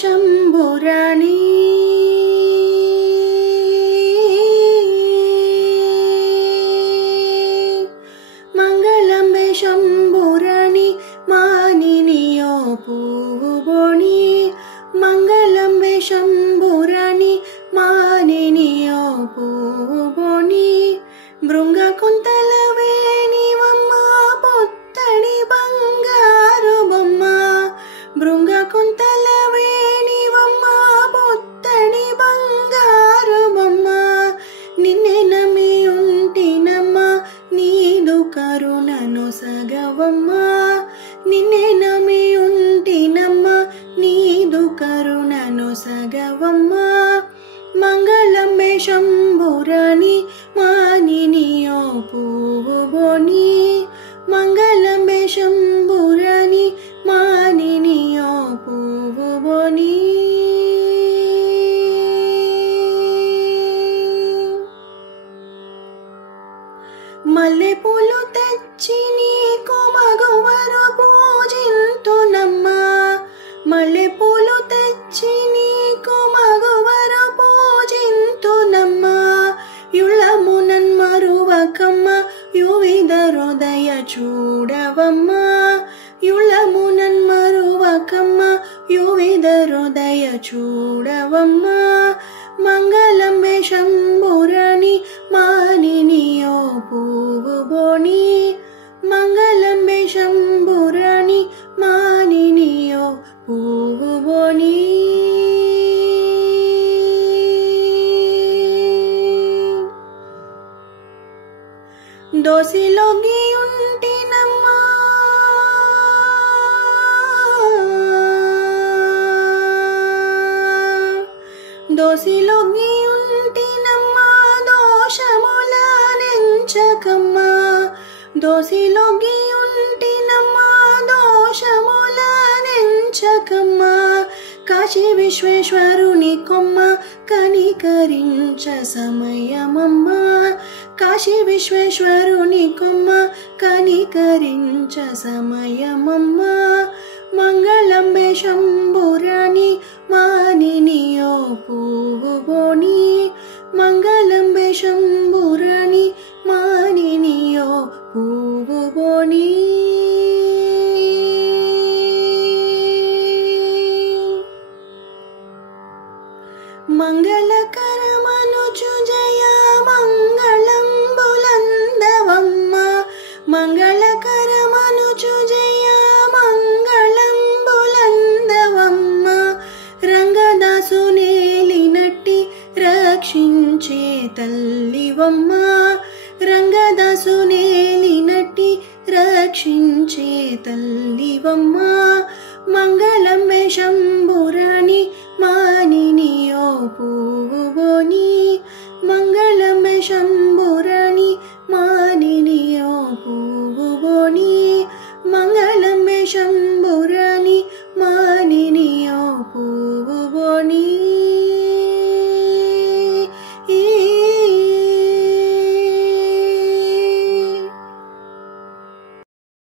शंभुराणी मंगलंबे शंभुराणी मानिनियो पूवोणी मंगलंबे शंभुराणी मानिनियो पूवोणी भृंग कुंतल वेणिवम्म पुत्तडी बंगारु बोम्म भृंग कुंतल वेणिवम्म पुत्तडी बंगारु बोम्म निन्ने नम्मी उंटिनम्म नीदु करुणनु सगवम्म निन्ने नम्मी उंटिनम्म नीदु करुणनु सगवम्म मंगलंबे शंभुराणी मानिनियो पूवोणी मंगलंबे शंभुराणी मानिनियो पूवोणी मल्ले पूलु तेच्ची नीकु मगुवरु पूजिंतुनम्मा मल्ले पूलु तेच्ची नीकु मगुवरु पूजिंतुनम्मा युळ्ळमु नन्मरुवकम्म युविद हृदय चूडवम्म युळ्ळमु नन्मरुवकम्म युविद हृदय चूडवम्म मंगलंबे शंभुराणी मानिनियो पूवोणी मंगलंबे शंभुराणी मानिनियो पूवोणी दोसिलोगी उंटिनम्मा दोसिलोगी उंटिनम्मा दोषमुल नेंचकम्मा दोसिलोगी उंटिनम्मा दोषमुल नेंचकम्मा काशी विश्वेश्वरुनि कोम्म कनिकरिंच समयमम्म काशी विश्वेश्वरुनि कोम्म कनिकरिंच समयमम्म मंगलंबे शंभुराणी मानिनियो पूवोणी मंगलंबे शंभुराणी मानिनियो पूवोणी मंगलकर मनुजु जय मंगलं बुलंदवम्म मंगलकर मनुजु जय मंगलं बुलंदवम्म రంగదాసునేలినట్టి రక్షించే తల్లివమ్మ రంగదాసునేలినట్టి రక్షించే తల్లివమ్మ మంగళంబే శంభురాణి మానినియో పూవోని మంగళంబే శంభురాణి మానినియో పూవోని మంగళంబే శంభురాణి మానినియో పూవోని